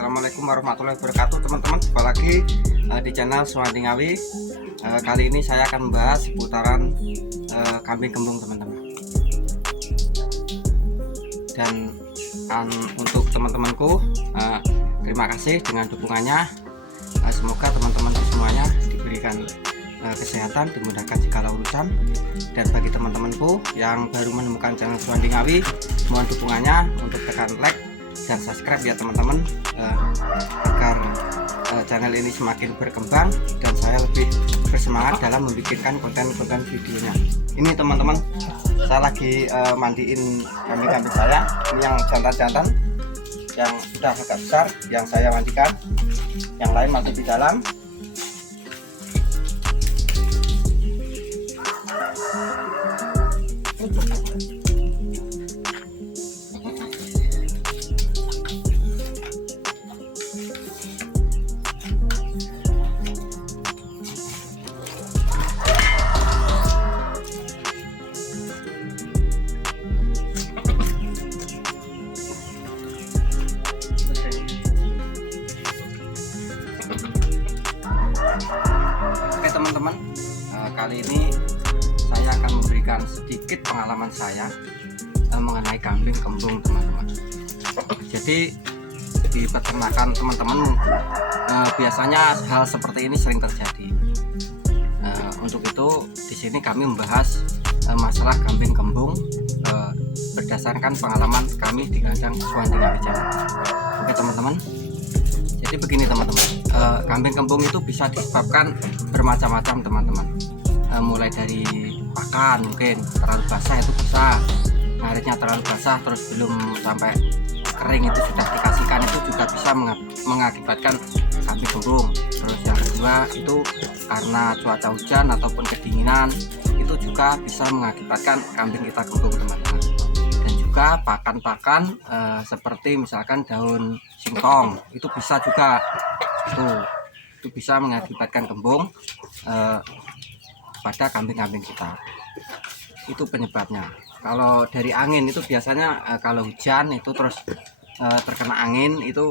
Assalamualaikum warahmatullahi wabarakatuh teman-teman, jumpa lagi di channel Suwandi Ngawi. Kali ini saya akan membahas seputaran kambing kembung teman-teman. Dan untuk teman-temanku, terima kasih dengan dukungannya. Semoga teman-teman semuanya diberikan kesehatan, dimudahkan segala urusan. Dan bagi teman-temanku yang baru menemukan channel Suwandi Ngawi, mohon dukungannya untuk tekan like dan subscribe ya teman-teman, agar channel ini semakin berkembang dan saya lebih bersemangat dalam membuatkan konten-konten videonya. Ini teman-teman, saya lagi mandiin kambing-kambing saya. Ini yang jantan-jantan yang sudah agak besar yang saya mandikan, yang lain masih di dalam. Oke teman-teman, kali ini saya akan memberikan sedikit pengalaman saya mengenai kambing kembung teman-teman. Jadi di peternakan teman-teman, biasanya hal seperti ini sering terjadi. Untuk itu di sini kami membahas masalah kambing kembung berdasarkan pengalaman kami di kandang Suwandi Ngawi. Oke teman-teman, jadi begini teman-teman, kambing kembung itu bisa disebabkan bermacam-macam teman-teman. Mulai dari pakan, mungkin terlalu basah itu bisa, ngaritnya terlalu basah terus belum sampai kering itu sudah dikasihkan, itu juga bisa mengakibatkan kambing kembung. Terus yang kedua itu karena cuaca hujan ataupun kedinginan, itu juga bisa mengakibatkan kambing kita kembung teman-teman. Dan juga pakan-pakan seperti misalkan daun singkong, itu bisa juga itu bisa mengakibatkan kembung pada kambing-kambing kita. Itu penyebabnya. Kalau dari angin itu biasanya kalau hujan itu terus terkena angin, itu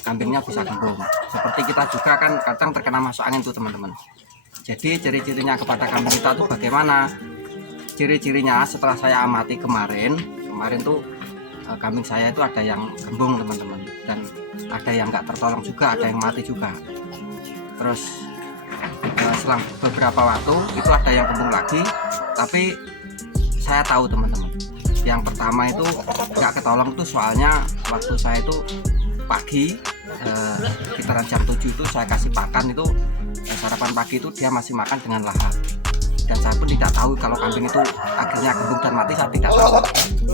kambingnya bisa kembung. Seperti kita juga kan kadang terkena masuk angin tuh teman-teman. Jadi ciri-cirinya kepada kambing kita tuh bagaimana? Ciri-cirinya setelah saya amati kemarin tuh kambing saya itu ada yang kembung teman-teman, dan ada yang nggak tertolong juga, ada yang mati juga. Terus selang beberapa waktu itu ada yang kembung lagi, tapi saya tahu teman-teman, yang pertama itu nggak ketolong tuh soalnya waktu saya itu pagi sekitaran jam 7 itu saya kasih pakan, itu sarapan pagi itu dia masih makan dengan lahap, dan saya pun tidak tahu kalau kambing itu akhirnya kembung dan mati, saya tidak tahu.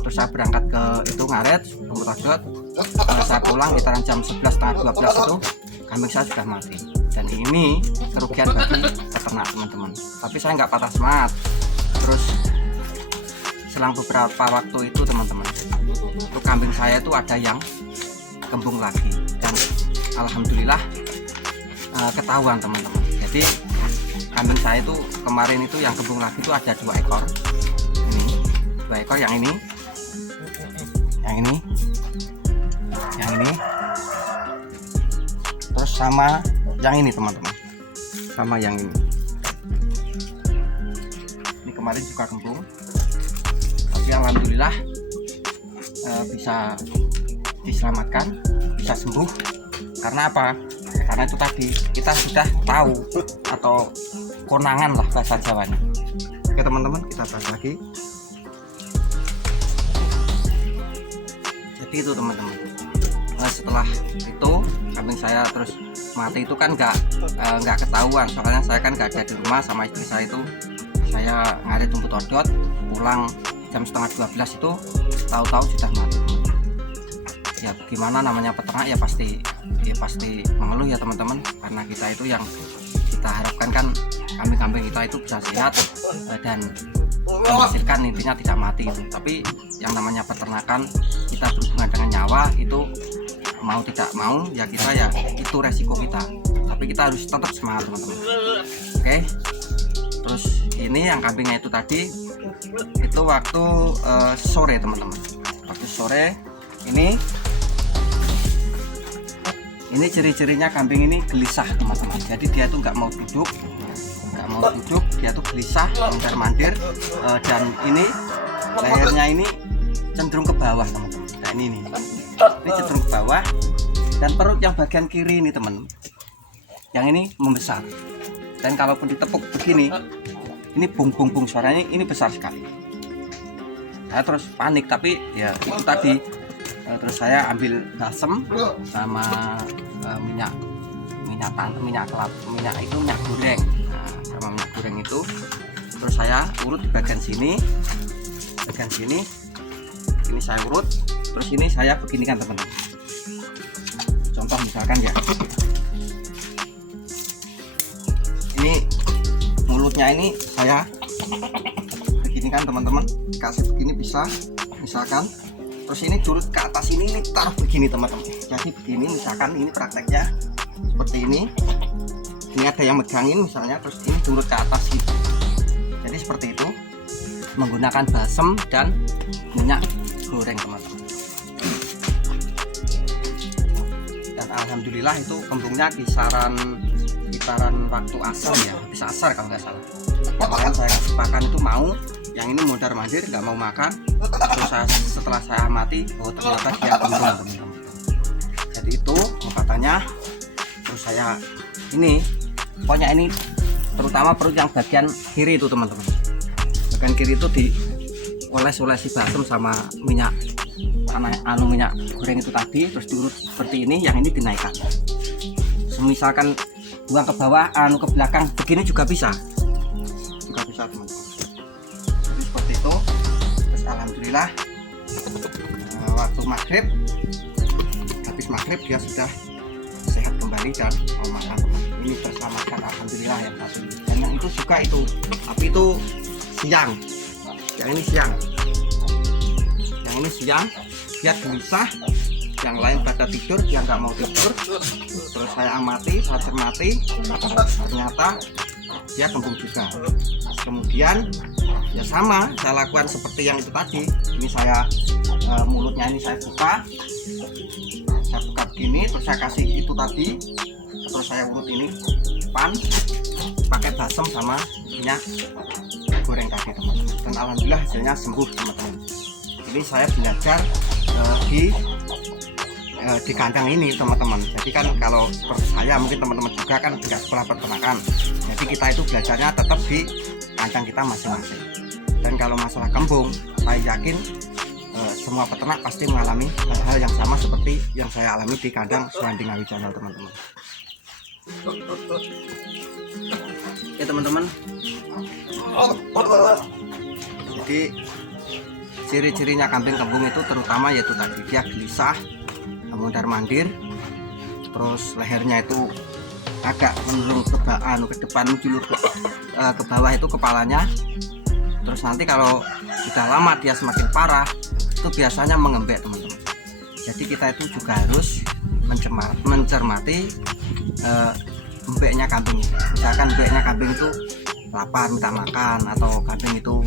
Terus saya berangkat ke itu ngaret Bumut Odot, saya pulang sekitaran jam 11:30-12 itu kambing saya sudah mati. Dan ini kerugian bagi peternak teman-teman, tapi saya nggak patah semangat. Terus selang beberapa waktu itu teman-teman, untuk kambing saya itu ada yang kembung lagi, dan alhamdulillah ketahuan teman-teman. Jadi kambing saya itu kemarin itu yang kembung lagi itu ada 2 ekor. Ini 2 ekor, yang ini terus sama yang ini teman-teman, sama yang ini kemarin juga kembung, tapi alhamdulillah bisa diselamatkan, bisa sembuh. Karena apa? Karena itu tadi kita sudah tahu, atau konangan lah bahasa Jawanya. Oke teman-teman, kita bahas lagi. Jadi itu teman-teman, setelah itu kambing saya terus mati itu kan nggak ketahuan, soalnya saya kan nggak ada di rumah sama istri saya. Itu saya ngarit Bumut Odot, pulang jam 11:30 itu tahu-tahu sudah mati. ya gimana namanya peternak ya pasti mengeluh ya teman-teman, karena kita itu yang kita harapkan kan kambing-kambing kita itu bisa sehat dan menghasilkan, intinya tidak mati gitu. Tapi yang namanya peternakan kita berhubungan dengan nyawa, itu mau tidak mau ya kita ya itu resiko kita, tapi kita harus tetap semangat teman-teman. Oke, terus ini yang kambingnya itu tadi itu waktu sore teman-teman, waktu sore ini ciri-cirinya kambing ini gelisah teman-teman. Jadi dia tuh nggak mau duduk, dia tuh gelisah, mondar-mandir, dan ini lehernya ini cenderung ke bawah teman-teman. Nah ini cenderung ke bawah, dan perut yang bagian kiri ini teman, yang ini membesar, dan kalaupun ditepuk begini, ini bung suaranya ini besar sekali. Saya terus panik, tapi ya itu tadi, terus saya ambil balsem sama minyak goreng. Nah, sama minyak goreng itu terus saya urut di bagian sini, ini saya urut, terus ini saya beginikan teman-teman. Contoh misalkan ya, ini mulutnya ini saya beginikan teman-teman, kasih begini bisa, misalkan. Terus ini curut ke atas ini taruh begini teman-teman. Jadi begini, misalkan ini prakteknya seperti ini ada yang megangin misalnya, terus ini curut ke atas gitu. Jadi seperti itu, menggunakan balsem dan minyak goreng teman-teman. Dan alhamdulillah itu kembungnya kisaran waktu asar ya, bisa asar kalau nggak salah. Kemarin saya kasih pakan itu mau, yang ini mondar-mandir nggak mau makan. Terus setelah saya amati, oh ternyata dia kembung teman-teman. Jadi itu katanya. Terus saya ini, pokoknya ini terutama perut yang bagian kiri itu teman-teman. Bagian kiri itu dioles-olesi balsem sama minyak goreng itu tadi, terus diurut seperti ini. Yang ini dinaikkan. Misalkan buang ke bawah, ke belakang begini juga bisa teman-teman. Jadi seperti itu. Terus alhamdulillah waktu maghrib, habis maghrib dia sudah sehat kembali dan mau makan. Ini terselamatkan alhamdulillah yang satu. Dan yang itu juga itu, tapi itu siang. Yang ini siang, dia gelisah. Yang lain pada tidur, dia nggak mau tidur. Terus saya cermati, ternyata dia kembung juga. Kemudian ya sama, saya lakukan seperti yang itu tadi. Ini saya mulutnya ini saya buka begini, terus saya kasih itu tadi, terus saya urut ini pakai balsem sama minyak goreng tadi teman-teman. Dan alhamdulillah hasilnya sembuh teman-teman. Ini saya belajar di kandang ini teman-teman. Jadi kan kalau seperti saya, mungkin teman-teman juga kan tidak sekolah peternakan, jadi kita itu belajarnya tetap di kandang kita masing-masing. Dan kalau masalah kembung, saya yakin semua peternak pasti mengalami hal-hal yang sama seperti yang saya alami di kandang Suwandi Ngawi Channel teman-teman. Ya teman-teman, jadi ciri-cirinya kambing kembung itu terutama yaitu tadi, dia gelisah, mondar-mandir, terus lehernya itu agak menurun ke depan, menjulur ke bawah itu kepalanya. Terus nanti kalau sudah lama dia semakin parah, itu biasanya mengembek teman-teman. Jadi kita itu juga harus mencermati embeknya kambing. Misalkan embeknya kambing itu lapar minta makan, atau kambing itu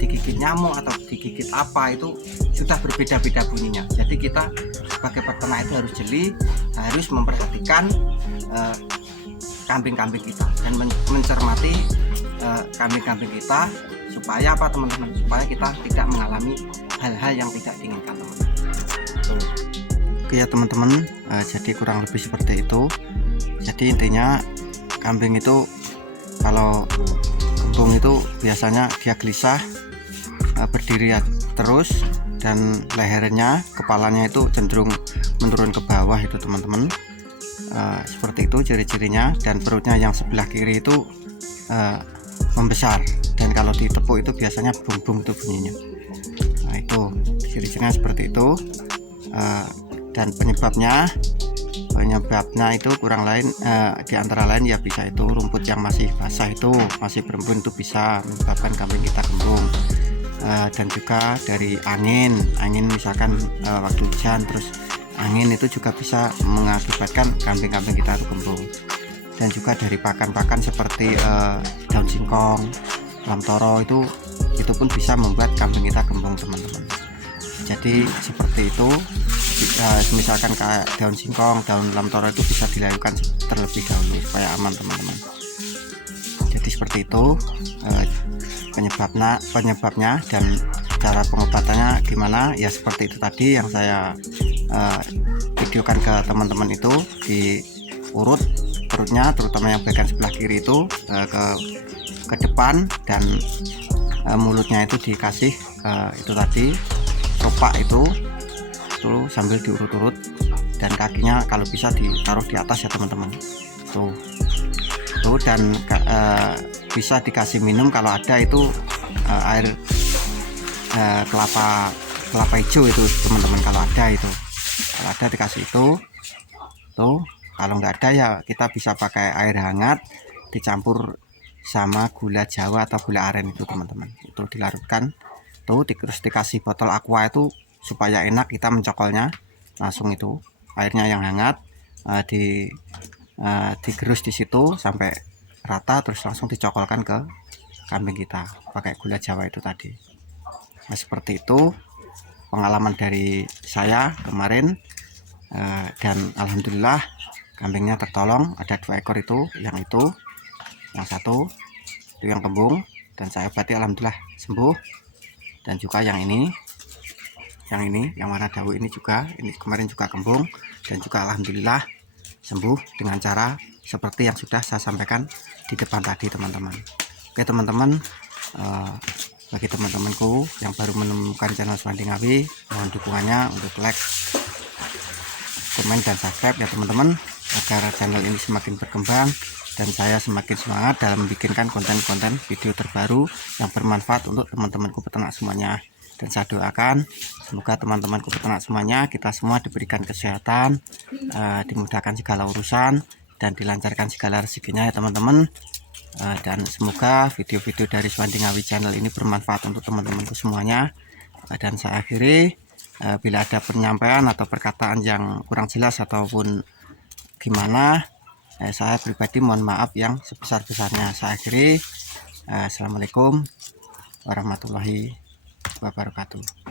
digigit nyamuk atau digigit apa, itu sudah berbeda-beda bunyinya. Jadi kita sebagai peternak itu harus jeli, harus memperhatikan kambing-kambing kita dan mencermati kambing-kambing kita, supaya apa teman-teman, supaya kita tidak mengalami hal-hal yang tidak diinginkan teman-teman. Oke ya teman-teman, jadi kurang lebih seperti itu. Jadi intinya kambing itu kalau kembung itu biasanya dia gelisah, berdiri terus, dan lehernya, kepalanya itu cenderung menurun ke bawah itu teman-teman. Seperti itu ciri-cirinya. Dan perutnya yang sebelah kiri itu membesar, dan kalau ditepuk itu biasanya bung-bung itu bunyinya. Nah itu ciri-cirinya seperti itu. Dan penyebabnya itu kurang lain di antara lain ya bisa itu rumput yang masih basah itu masih berembun itu bisa menyebabkan kambing kita kembung. Dan juga dari angin misalkan waktu hujan terus angin itu juga bisa mengakibatkan kambing-kambing kita itu kembung. Dan juga dari pakan-pakan seperti daun singkong, lamtoro itu pun bisa membuat kambing kita kembung teman-teman. Jadi seperti itu, misalkan kayak daun singkong, daun lamtoro itu bisa dilakukan terlebih dahulu supaya aman teman-teman. Jadi seperti itu penyebabnya dan cara pengobatannya gimana ya, seperti itu tadi yang saya videokan ke teman-teman. Itu diurut perutnya, terutama yang bagian sebelah kiri itu ke depan, dan mulutnya itu dikasih itu tadi copak itu sambil diurut-urut, dan kakinya kalau bisa ditaruh di atas ya teman-teman. Tuh dan bisa dikasih minum kalau ada itu air kelapa hijau itu teman-teman. Kalau ada dikasih itu tuh. Kalau nggak ada ya kita bisa pakai air hangat dicampur sama gula jawa atau gula aren itu teman-teman. Itu dilarutkan tuh, terus dikasih botol aqua itu supaya enak kita mencokolnya langsung. Itu airnya yang hangat digerus di situ sampai rata, terus langsung dicokolkan ke kambing kita pakai gula jawa itu tadi. Nah seperti itu pengalaman dari saya kemarin, dan alhamdulillah kambingnya tertolong. Ada 2 ekor itu, yang satu itu yang kembung, dan saya obati alhamdulillah sembuh. Dan juga yang warna daun ini juga, ini kemarin juga kembung dan juga alhamdulillah sembuh dengan cara seperti yang sudah saya sampaikan di depan tadi teman-teman. Oke teman-teman, bagi teman-temanku yang baru menemukan channel Suwandi Ngawi, mohon dukungannya untuk like, komen, dan subscribe ya teman-teman, agar channel ini semakin berkembang dan saya semakin semangat dalam membikinkan konten-konten video terbaru yang bermanfaat untuk teman-temanku peternak semuanya. Dan saya doakan semoga teman-temanku peternak semuanya, kita semua diberikan kesehatan, dimudahkan segala urusan, dan dilancarkan segala rezekinya ya teman-teman. Dan semoga video-video dari Suwandi Ngawi channel ini bermanfaat untuk teman-temanku semuanya. Dan saya akhiri, bila ada penyampaian atau perkataan yang kurang jelas ataupun gimana, saya pribadi mohon maaf yang sebesar-besarnya. Saya akhiri, assalamualaikum warahmatullahi wabarakatuh.